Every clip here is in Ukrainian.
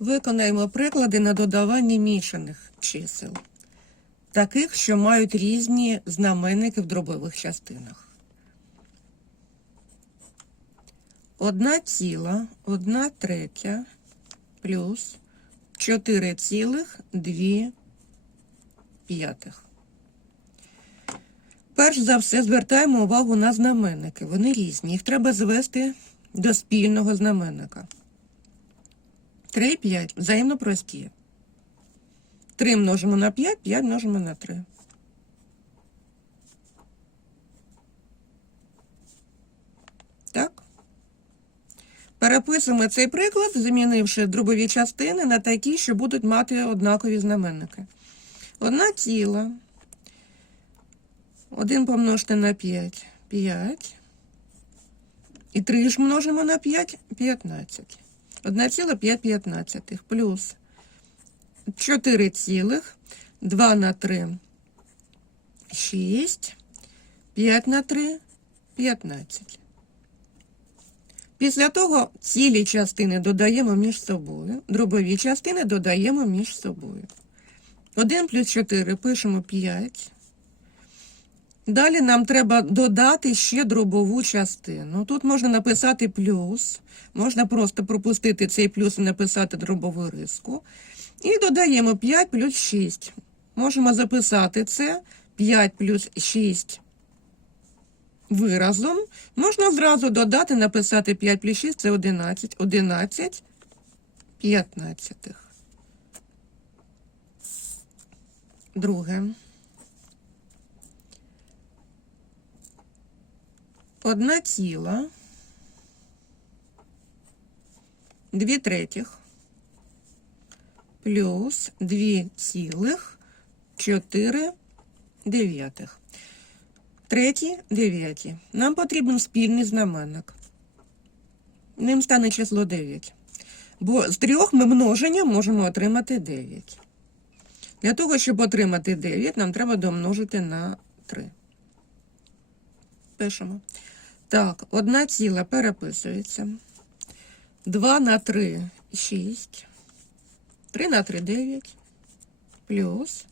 Виконаємо приклади на додавання мішаних чисел, таких, що мають різні знаменники в дробових частинах. Одна ціла, одна третя плюс 4,2 п'ятих. Перш за все звертаємо увагу на знаменники. Вони різні. Їх треба звести до спільного знаменника. 3 і 5 взаємно прості. 3 множимо на 5, 5 множимо на 3. Так. Переписуємо цей приклад, замінивши дробові частини на такі, що будуть мати однакові знаменники. Одна ціла. 1 помножити на 5 5. І 3 ж множимо на 5 15. 1,5 п'ятнадцятих плюс 4 2 на 3 6 5 на 3 15. Після того цілі частини додаємо між собою, дробові частини додаємо між собою. 1 плюс 4 пишемо 5. Далі нам треба додати ще дробову частину. Тут можна написати плюс, можна просто пропустити цей плюс і написати дробову риску. І додаємо 5 плюс 6. Можемо записати це 5 плюс 6 виразом. Можна зразу додати, написати 5 плюс 6 це 11. 11 п'ятнадцятих. Друге. Одна ціла, дві третіх, плюс дві цілих, чотири дев'ятих. Треті дев'яті. Нам потрібен спільний знаменник. Ним стане число 9. Бо з трьох ми множенням можемо отримати 9. Для того, щоб отримати 9, нам треба домножити на 3. Пишемо. Так, одна ціла переписується. 2 на 3 6. 3 на 3 9. Плюс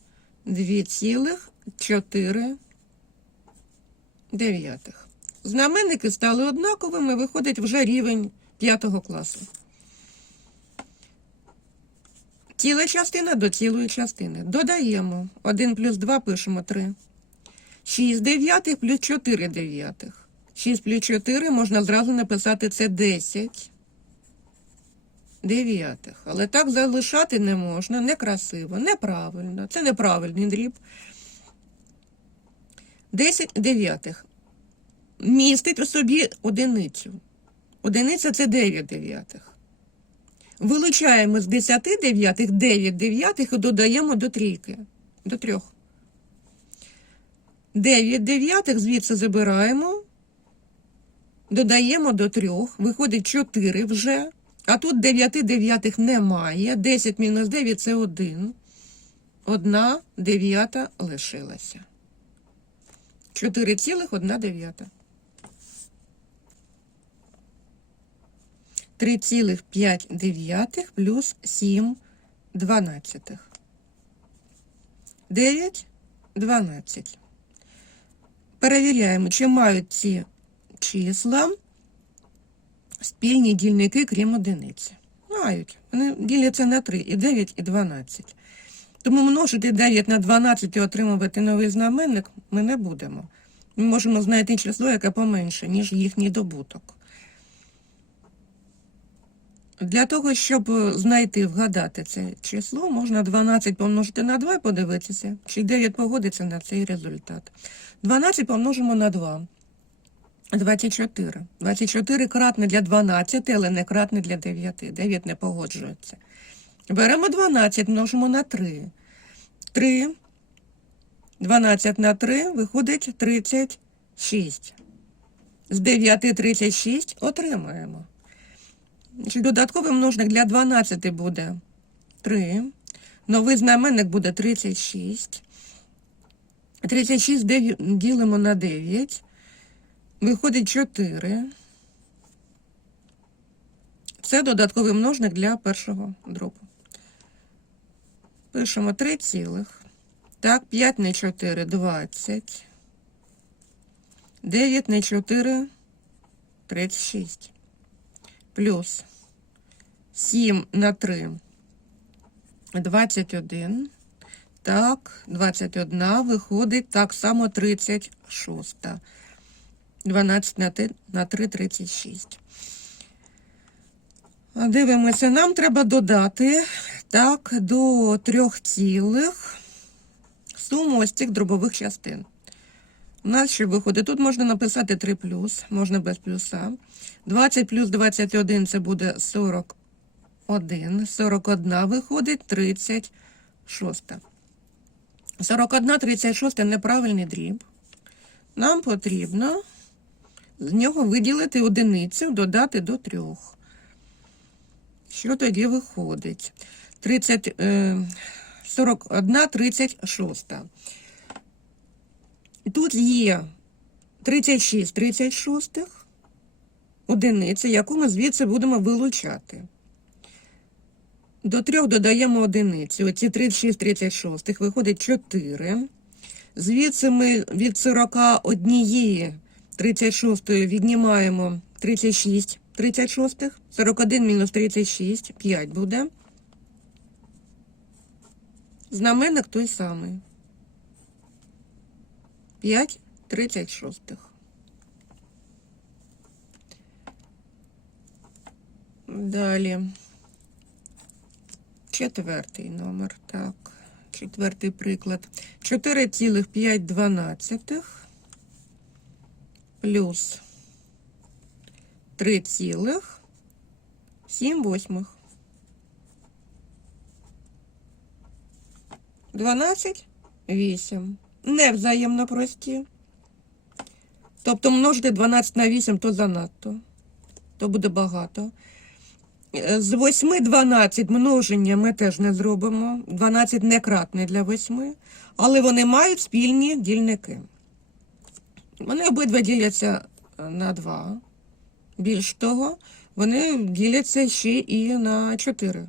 2 цілих 4 дев'ятих. Знаменники стали однаковими, виходить вже рівень 5 класу. Ціла частина до цілої частини. Додаємо 1 плюс 2 пишемо 3. 6 дев'ятих плюс 4 дев'ятих. 6 плюс 4 можна зразу написати це 10 дев'ятих. Але так залишати не можна, некрасиво, неправильно. Це неправильний дріб. 10 дев'ятих. Містить у собі одиницю. Одиниця це 9 дев'ятих. Вилучаємо з 10 дев'ятих 9 дев'ятих і додаємо до трійки, до трьох. 9 дев'ятих звідси забираємо, додаємо до трьох, виходить 4 вже, а тут 9 дев'ятих немає. 10 мінус 9 це 1. Одна дев'ята лишилася. 4,1 дев'ята. 3,5 дев'ятих плюс 7 дванадцятих. 9 12. Перевіряємо, чи мають ці числа спільні дільники, крім одиниці. Мають. Вони діляться на 3, і 9, і 12. Тому множити 9 на 12 і отримувати новий знаменник ми не будемо. Ми можемо знайти число, яке поменше, ніж їхній добуток. Для того, щоб знайти, вгадати це число, можна 12 помножити на 2 і подивитися, чи 9 погодиться на цей результат. 12 помножимо на 2. 24. 24 кратне для 12, але не кратне для 9. 9 не погоджується. Беремо 12, множимо на 3. 3. 12 на 3 виходить 36. З 9 36 отримаємо. Додатковий множник для 12 буде 3. Новий знаменник буде 36. 36 ділимо на 9. Виходить 4. Це додатковий множник для першого дробу. Пишемо 3 цілих. Так, 5 на 4 – 20. 9 на 4 – 36. Плюс 7 на 3 – 21. Так, 21 виходить так само 36. 12 на 3, на 3 – 36. Дивимося, нам треба додати так, до трьох цілих суму ось цих дробових частин. У нас що виходить? Тут можна написати 3 плюс, можна без плюса. 20 плюс 21 це буде 41. 41 виходить 36. 41, 36 неправильний дріб. Нам потрібно з нього виділити одиницю, додати до трьох. Що тоді виходить? 30, е, 41, 36. Тут є 36, 36 одиниця, яку ми звідси будемо вилучати. До трьох додаємо одиницю. Оці 36, 36 виходить 4. Звідси ми від 41 36 віднімаємо 36 36. 41 мінус 36, 5 буде. Знаменник той самий. 5 36. Далі. Четвертий номер. Так. Четвертий приклад. 4,5 плюс 3,7 восьмих. 12, 8. Не взаємно прості. Тобто множити 12 на 8 то занадто. То буде багато. Е, З 8 12 множення ми теж не зробимо. 12 не кратне для 8. Але вони мають спільні дільники. Вони обидва діляться е, на 2. Більш того, вони діляться ще і на 4.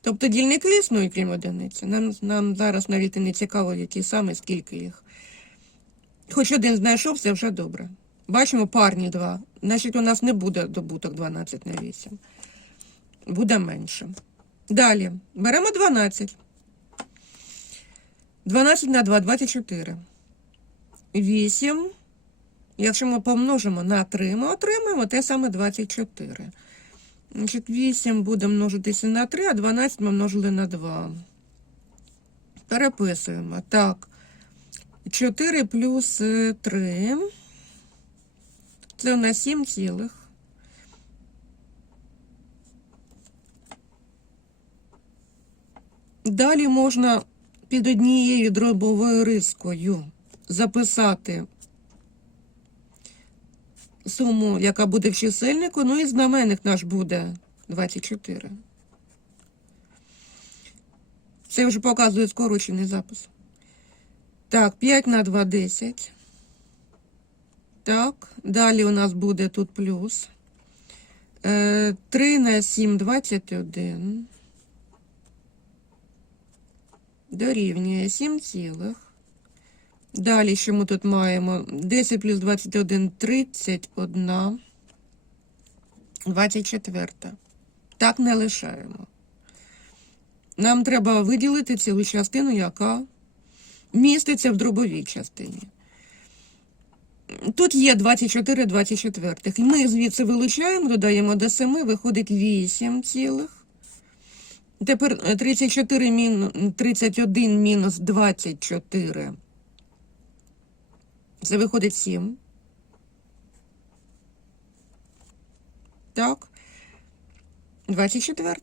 Тобто дільники існують крім одиниці. Нам, нам зараз навіть не цікаво, які саме, скільки їх. Хоч один знайшовся, вже добре. Бачимо парні 2. Значить, у нас не буде добуток 12 на 8. Буде менше. Далі. Беремо 12. 12 на 2 – 24. 8. Якщо ми помножимо на 3, ми отримаємо те саме 24. Значить, 8 буде множитися на 3, а 12 ми множили на 2. Переписуємо. Так. 4 плюс е, 3. У нас 7 цілих. Далі можна під однією дробовою рискою записати суму, яка буде в чисельнику, ну і знаменник наш буде 24. Це вже показує скорочений запис. Так, 5 на 2 – 10. Так, далі у нас буде тут плюс. Е, 3 на 7 – 21. Дорівнює 7 цілих. Далі, що ми тут маємо? 10 плюс 21 – 31. 24. Так не лишаємо. Нам треба виділити цілу частину, яка міститься в дробовій частині. Тут є 24 24. Ми звідси вилучаємо, додаємо до 7, виходить 8 цілих. Тепер е, 34 мінус 31 мінус 24. Це виходить 7. Так. 24.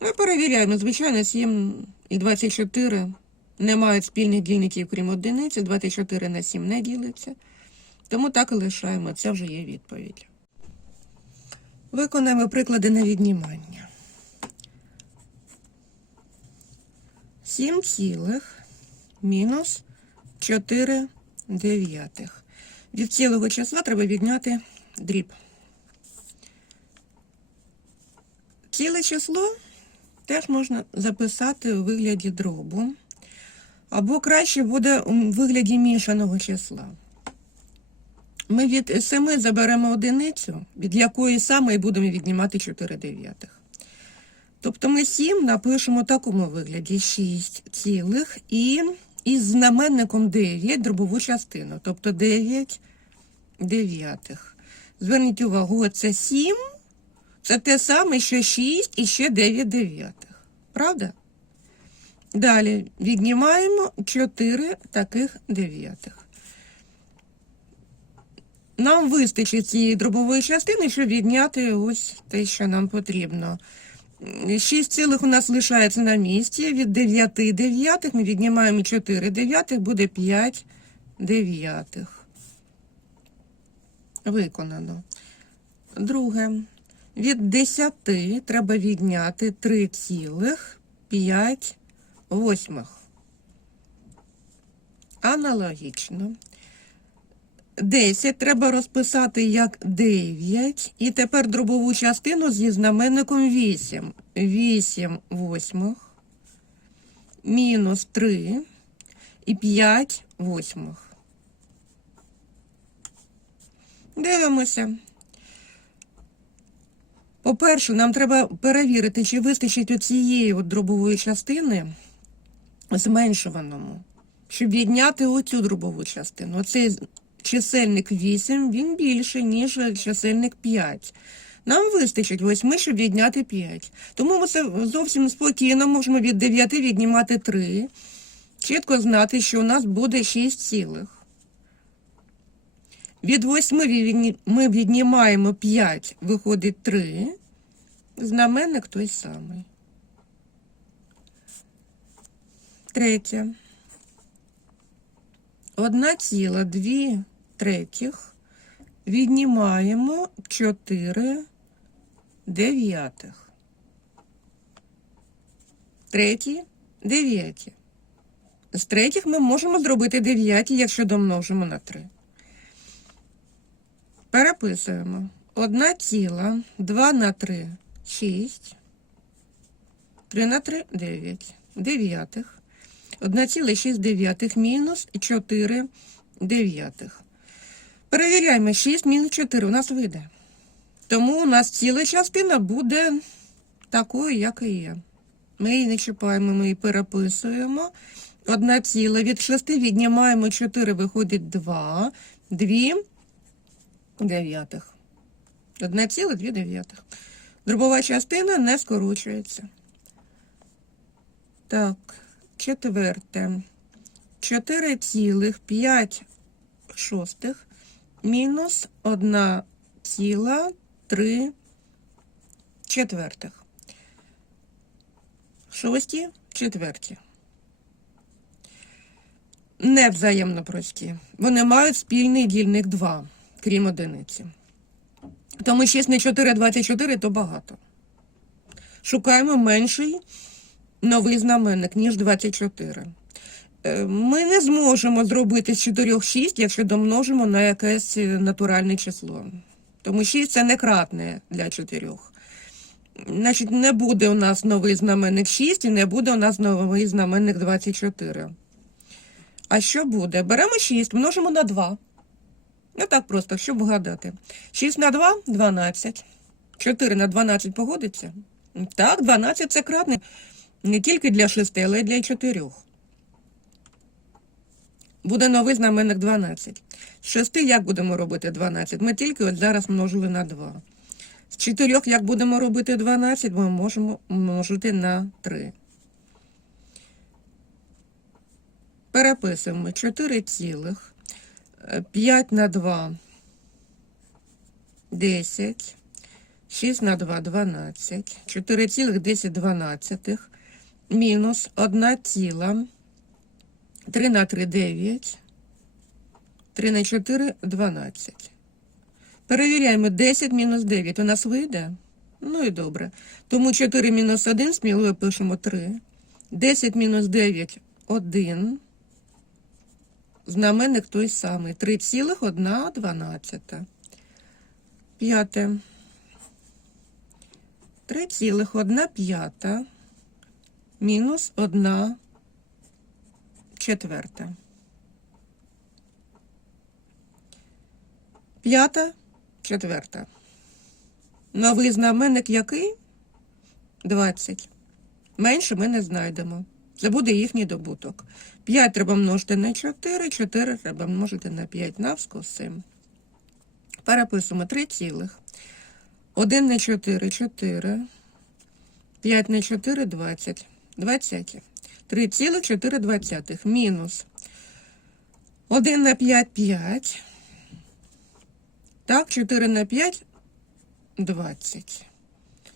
Ми перевіряємо. Звичайно, 7 і 24 не мають спільних дільників, крім одиниці. 24 на 7 не ділиться. Тому так і лишаємо. Це вже є відповідь. Виконаємо приклади на віднімання. 7 цілих мінус 4 дев'ятих. Від цілого числа треба відняти дріб. Ціле число теж можна записати у вигляді дробу, або краще буде у вигляді мішаного числа. Ми від 7 заберемо одиницю, від якої саме і будемо віднімати 4 дев'ятих. Тобто ми 7 напишемо в такому вигляді 6 цілих і із знаменником 9 дробову частину, тобто 9 дев'ятих. Зверніть увагу, це 7, це те саме, що 6 і ще 9 дев'ятих. Правда? Далі віднімаємо 4 таких дев'ятих. Нам вистачить цієї дробової частини, щоб відняти ось те, що нам потрібно. 6 цілих у нас лишається на місці. Від 9 дев'ятих ми віднімаємо 4 дев'ятих, буде 5 дев'ятих. Виконано. Друге. Від 10 треба відняти 3 цілих 5 восьмих. Аналогічно. 10 треба розписати як 9. І тепер дробову частину зі знаменником 8. 8 восьмих. Мінус 3 і 5 восьмих. Дивимося. По-перше, нам треба перевірити, чи вистачить у цієї от дробової частини зменшуваному, щоб відняти оцю дробову частину. Оцей чисельник 8, він більший, ніж чисельник 5. Нам вистачить 8, щоб відняти 5. Тому ми це зовсім спокійно можемо від 9 віднімати 3. Чітко знати, що у нас буде 6 цілих. Від 8 ми віднімаємо 5, виходить 3. Знаменник той самий. Третє. Одна ціла дві третіх віднімаємо 4 дев'ятих. Треті дев'яті. З третіх ми можемо зробити дев'яті, якщо домножимо на 3. Переписуємо. 1 ціла, 2 на 3 – 6, 3 на 3 – 9, дев'ятих. 1,6 дев'ятих мінус 4 дев'ятих. Перевіряємо 6 мінус 4 у нас вийде. Тому у нас ціла частина буде такою, як і є. Ми її не чіпаємо, ми її переписуємо. Одна ціла від 6 віднімаємо 4, виходить 2, 2 дев'ятих. Одна ціла, 2 дев'ятих. Дробова частина не скорочується. Так, четверте. 4,5 шостих мінус 1,3 четвертих. Шості четверті. Не взаємно прості. Вони мають спільний дільник 2, крім одиниці. Тому 6 на 4, 24 то багато. Шукаємо менший новий знаменник, ніж 24. Е, Ми не зможемо зробити з 4 6, якщо домножимо на якесь е, натуральне число. Тому 6 це не кратне для 4. Значить, не буде у нас новий знаменник 6 і не буде у нас новий знаменник 24. А що буде? Беремо 6, множимо на 2. Ну так просто, щоб вгадати. 6 на 2 – 12. 4 на 12 погодиться? Так, 12 це кратне. Не тільки для 6, але й для 4. Буде новий знаменник 12. З 6 як будемо робити 12? Ми тільки от зараз множили на 2. З 4 як будемо робити 12, ми можемо множити на 3. Переписуємо 4 цілих. 5 на 2 – 10. 6 на 2 – 12. 4 цілих 10 дванадцятих. Мінус 1 ціла. 3 на 3 – 9. 3 на 4 – 12. Перевіряємо 10 мінус 9. У нас вийде? Ну і добре. Тому 4 мінус 1 сміливо пишемо 3. 10 мінус 9 – 1. Знаменник той самий. 3,1 дванадцята. П'яте. 3,1 п'ята мінус 1 четверта. П'ята, четверта. Новий знаменник який? 20. Менше ми не знайдемо. Це буде їхній добуток. 5 треба множити на 4, 4 треба множити на 5 навскос цим. Переписуємо 3 цілих. 1 на 4 – 4. 5 на 4 – 20. 20. 3,4 мінус 1 на 5 – 5. Так, 4 на 5 – 20.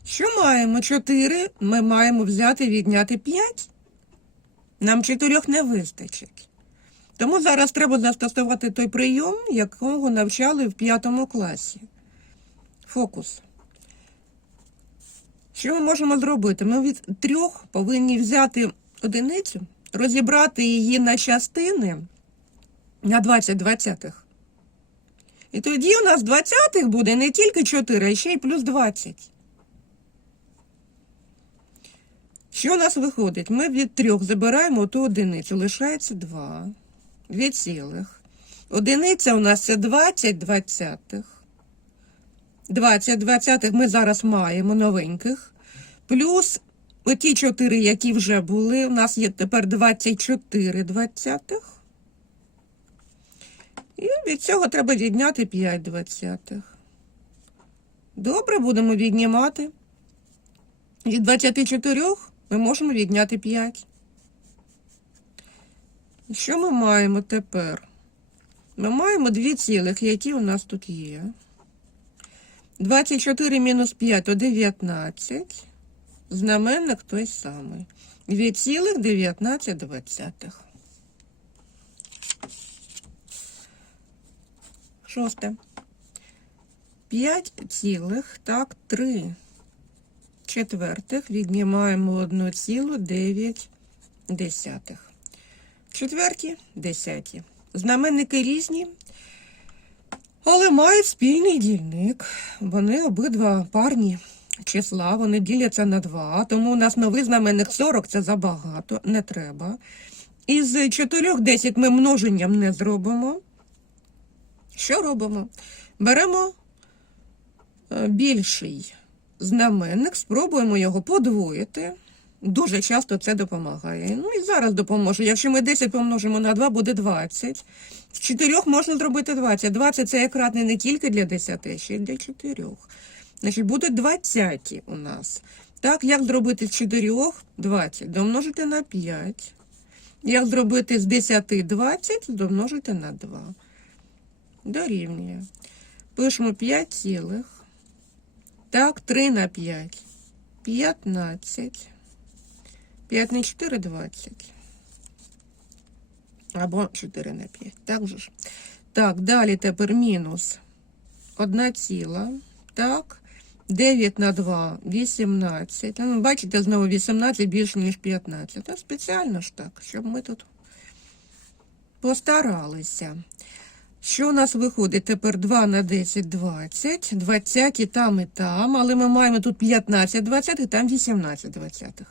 Що маємо? 4 ми маємо взяти і відняти 5. Нам 4 не вистачить. Тому зараз треба застосувати той прийом, якого навчали в 5 класі. Фокус. Що ми можемо зробити? Ми від трьох повинні взяти одиницю, розібрати її на частини на 20 двадцятих. І тоді у нас двадцятих буде не тільки 4, а ще й плюс 20. Що у нас виходить? Ми від трьох забираємо ту одиницю, лишається 2. Дві цілих. Одиниця у нас це 20 двадцятих. 20 двадцятих ми зараз маємо новеньких. Плюс оті 4, які вже були, у нас є тепер 24 двадцятих. І від цього треба відняти 5 двадцятих. Добре, будемо віднімати. Від 24 ми можемо відняти 5. І Що ми маємо тепер? Ми маємо дві цілих, які у нас тут є. 24 мінус 5 то 19. Знаменник той самий. 2,19. Шосте. 5 цілих, так, 3 четвертих віднімаємо 1,9 десятих. Четверті, десяті. Знаменники різні, але мають спільний дільник. Вони обидва парні числа, вони діляться на 2, тому у нас новий знаменник 40 це забагато, не треба. Із 4 10 ми множенням не зробимо. Що робимо? Беремо е, більший знаменник, спробуємо його подвоїти. Дуже часто це допомагає. Ну і зараз допоможе. Якщо ми 10 помножимо на 2, буде 20. З 4 можна зробити 20. 20 це кратне не тільки для 10, ще й для 4. Значить, будуть 20 у нас. Так, як зробити з 4 20? Домножити на 5. Як зробити з 10 20, домножити на 2. Дорівнює. Пишемо 5 цілих. Так, 3 на 5. 15. 5 на 4 – 20. Або 4 на 5. Так же ж. Так, далі тепер мінус 1 ціла. Так. 9 на 2 – 18. Ну, бачите, знову 18 більше, ніж 15. Та спеціально ж так, щоб ми тут постаралися. Що у нас виходить? Тепер 2 на 10 – 20. 20 і там, і там. Але ми маємо тут 15 20 і там 18 20.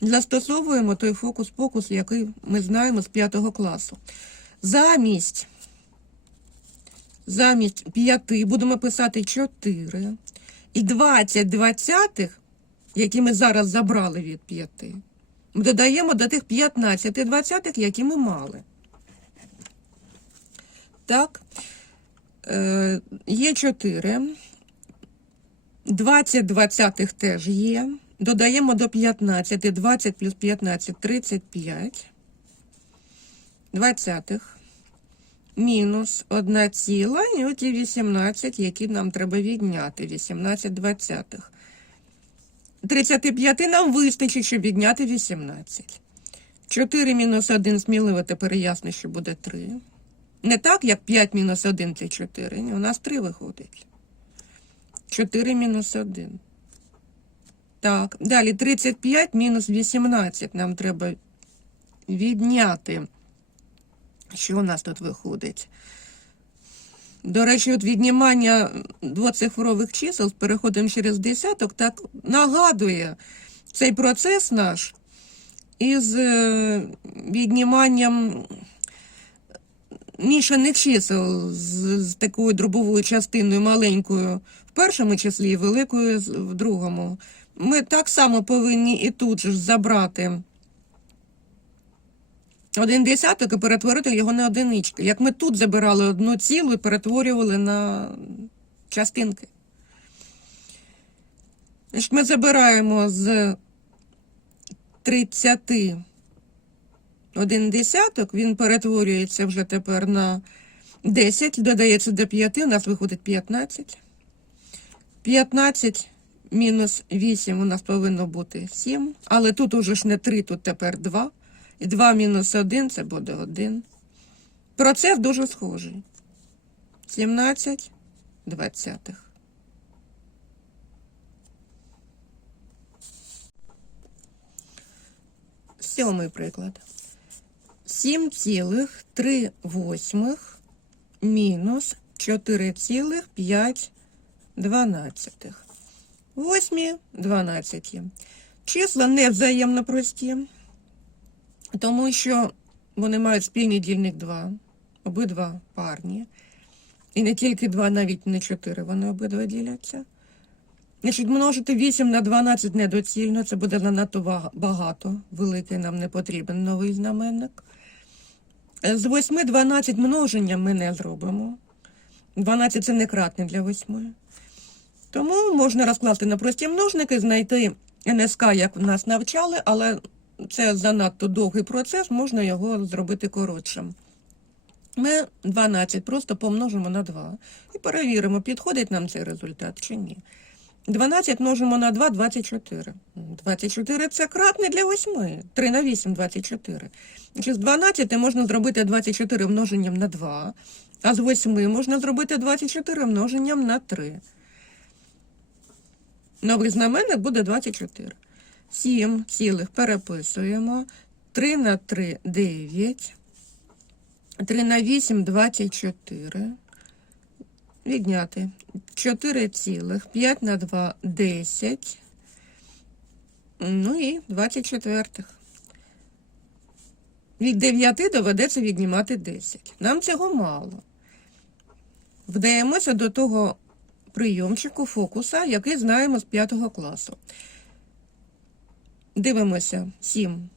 Застосовуємо той фокус-покус, який ми знаємо з 5 класу. Замість, замість 5 будемо писати 4. І 20 двадцятих, які ми зараз забрали від 5, ми додаємо до тих 15 двадцятих, які ми мали. Так, е, є 4. 20 двадцятих теж є. Додаємо до 15. 20 плюс 15 – 35. Двадцятих. Мінус 1 ціла і оті 18, які нам треба відняти. 18 двадцятих. 35 нам вистачить, щоб відняти 18. 4 мінус 1 сміливо тепер ясно, що буде 3. Не так, як 5 мінус 1 це 4. Ні, у нас 3 виходить. 4 мінус 1. Так, далі 35 мінус 18 нам треба відняти. Що у нас тут виходить? До речі, от віднімання двоцифрових чисел з переходом через десяток так нагадує цей процес наш із е, відніманням мішаних чисел з, з такою дробовою частиною маленькою в першому числі і великою в другому. Ми так само повинні і тут ж забрати один десяток і перетворити його на одинички. Як ми тут забирали одну цілу і перетворювали на частинки. Значить, ми забираємо з 30 один десяток, він перетворюється вже тепер на 10, додається до 5, у нас виходить 15. 15 мінус 8 у нас повинно бути 7, але тут уже ж не 3, тут тепер 2. І 2 мінус 1 це буде 1. Процес дуже схожий. 17 двадцятих. Сьомий приклад. 7,3 восьмих мінус 4,5 дванадцятих. Восьмі дванадцяті. Числа не взаємно прості, тому що вони мають спільний дільник 2, обидва парні. І не тільки 2, навіть не 4, вони обидва діляться. Значить, множити 8 на 12 недоцільно, це буде занадто багато. Великий нам не потрібен новий знаменник. З 8 12 множення ми не зробимо. 12 це не кратне для 8. Тому можна розкласти на прості множники, знайти НСК, як в нас навчали, але це занадто довгий процес, можна його зробити коротшим. Ми 12 просто помножимо на 2 і перевіримо, підходить нам цей результат чи ні. 12 множимо на 2 – 24. 24 – це кратне для 8. 3 на 8 – 24. Значить, з 12 можна зробити 24 множенням на 2, а з 8 можна зробити 24 множенням на 3. Новий знаменник буде 24. 7 цілих переписуємо. 3 на 3 – 9. 3 на 8 – 24. Відняти. 4 цілих, 5 на 2 – 10. Ну і 24. Від 9 доведеться віднімати 10. Нам цього мало. Вдаємося до того прийомчику фокуса, який знаємо з 5 класу. Дивимося. 7.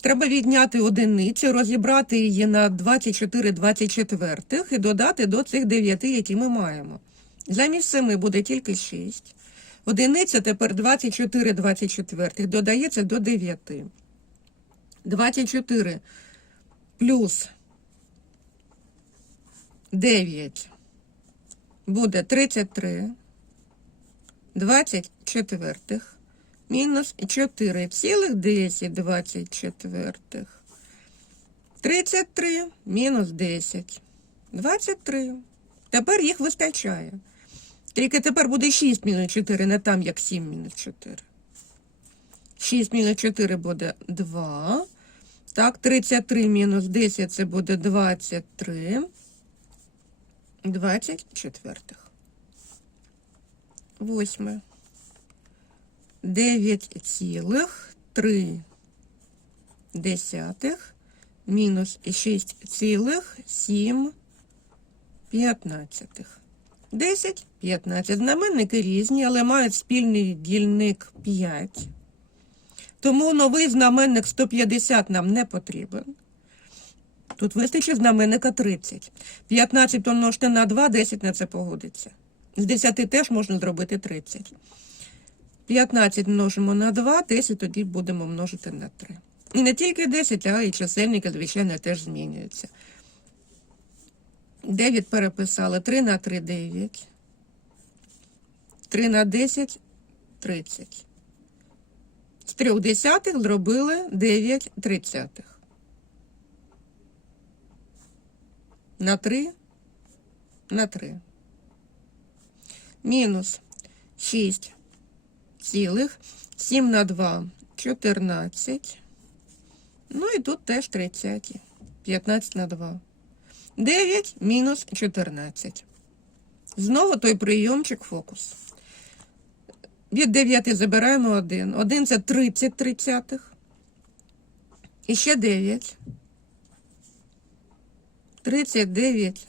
Треба відняти одиницю, розібрати її на 24 24 і додати до цих 9, які ми маємо. Замість 7 буде тільки 6. Одиниця тепер 24 24 додається до 9. 24 плюс 9 буде 33. 24 мінус 4,10 24. 33 мінус 10. 23. Тепер їх вистачає. Тільки тепер буде 6 мінус 4, не там, як 7 мінус 4. 6 мінус 4 буде 2. Так, 33 мінус 10 це буде 23. 24. Восьме. 9,3 мінус 6,7 п'ятнадцятих. 10, 15. Знаменники різні, але мають спільний дільник 5. Тому новий знаменник 150 нам не потрібен. Тут вистачить знаменника 30. 15 помножити на 2, 10 на це погодиться. З 10 теж можна зробити 30. 15 множимо на 2, 10 тоді будемо множити на 3. І не тільки 10, а й чисельники, звичайно, теж змінюються. 9 переписали, 3 на 3 – 9. 3 на 10 – 30. З 3 десятих зробили 9 тридцятих. На 3 на 3. Мінус 6 цілих 7 на 2 – 14. Ну і тут теж 30. 15 на 2. 9 мінус 14. Знову той прийомчик фокус. Від 9 забираємо 1. 1 це 30 тридцятих. І ще 9. 39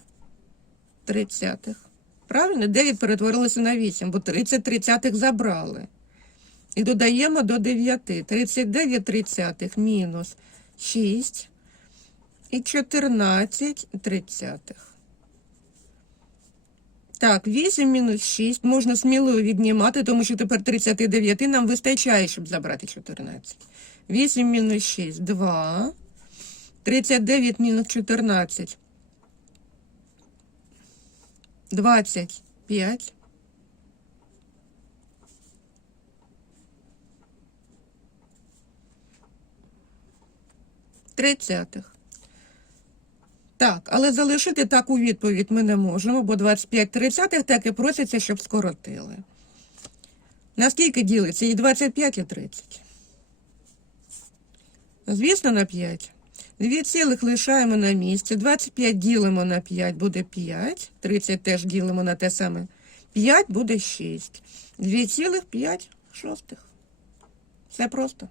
тридцятих. Правильно? 9 перетворилося на 8, бо 30 тридцятих забрали. І додаємо до 9. 39 тридцятих мінус 6 і 14 тридцятих. Так, 8 мінус 6 можна сміливо віднімати, тому що тепер 39 нам вистачає, щоб забрати 14. 8 мінус 6 – 2. 39 мінус 14 – 25. Тридцятих. Так, але залишити таку відповідь ми не можемо, бо 25 тридцятих так і просяться, щоб скоротили. Наскільки ділиться? І 25, і 30. Звісно, на 5. Дві цілих лишаємо на місці. 25 ділимо на 5 буде 5. 30 теж ділимо на те саме. 5 буде 6. 2 цілих 5 шостих. Все просто.